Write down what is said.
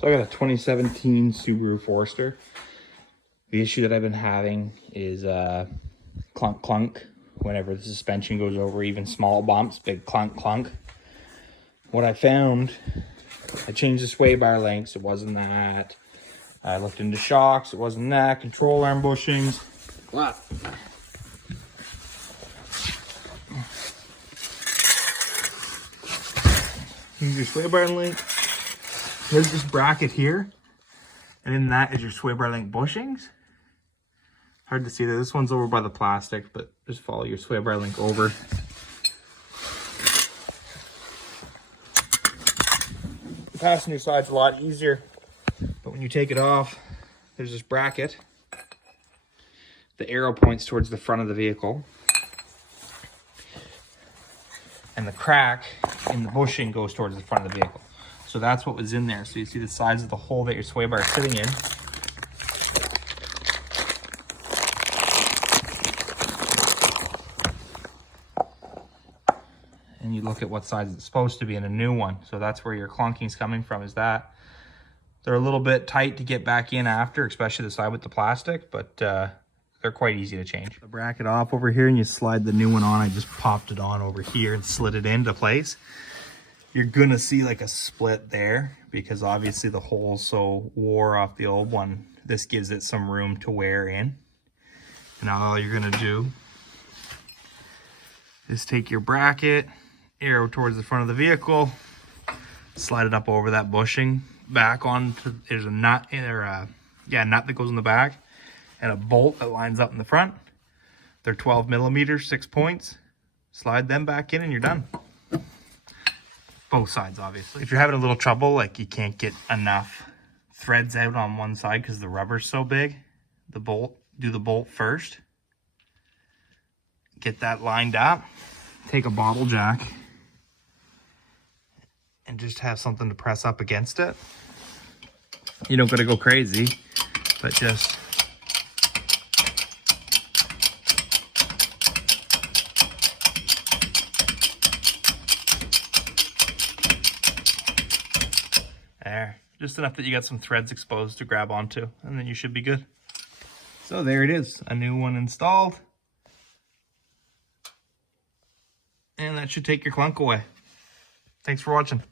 So I got a 2017 Subaru Forester. The issue that I've been having is clunk clunk whenever the suspension goes over even small bumps, big clunk clunk. What I found, I changed the sway bar lengths, it wasn't that. I looked into shocks, it wasn't that. Control arm bushings. What? Here's your sway bar link. Here's this bracket here. And in that is your sway bar link bushings. Hard to see that. This one's over by the plastic, but just follow your sway bar link over. The passenger side's a lot easier, but when you take it off, there's this bracket. The arrow points towards the front of the vehicle. And the crack in the bushing goes towards the front of the vehicle. So that's what was in there. So you see the sides of the hole that your sway bar is sitting in. And you look at what size it's supposed to be in a new one. So that's where your clunking's coming from, is that. They're a little bit tight to get back in after, especially the side with the plastic, but they're quite easy to change. The bracket off over here and you slide the new one on. I just popped it on over here and slid it into place. You're gonna see like a split there because obviously the hole's so wore off the old one. This gives it some room to wear in. Now all you're gonna do is take your bracket, arrow towards the front of the vehicle, slide it up over that bushing, back onto, there's a nut, or nut that goes in the back, and a bolt that lines up in the front. They're 12 millimeters, 6 points. Slide them back in and you're done. Both sides, obviously. If you're having a little trouble, like you can't get enough threads out on one side because the rubber's so big, do the bolt first. Get that lined up. Take a bottle jack and just have something to press up against it. You don't gotta go crazy, but just there. Just enough that you got some threads exposed to grab onto, and then you should be good. So there it is, a new one installed. And that should take your clunk away. Thanks for watching.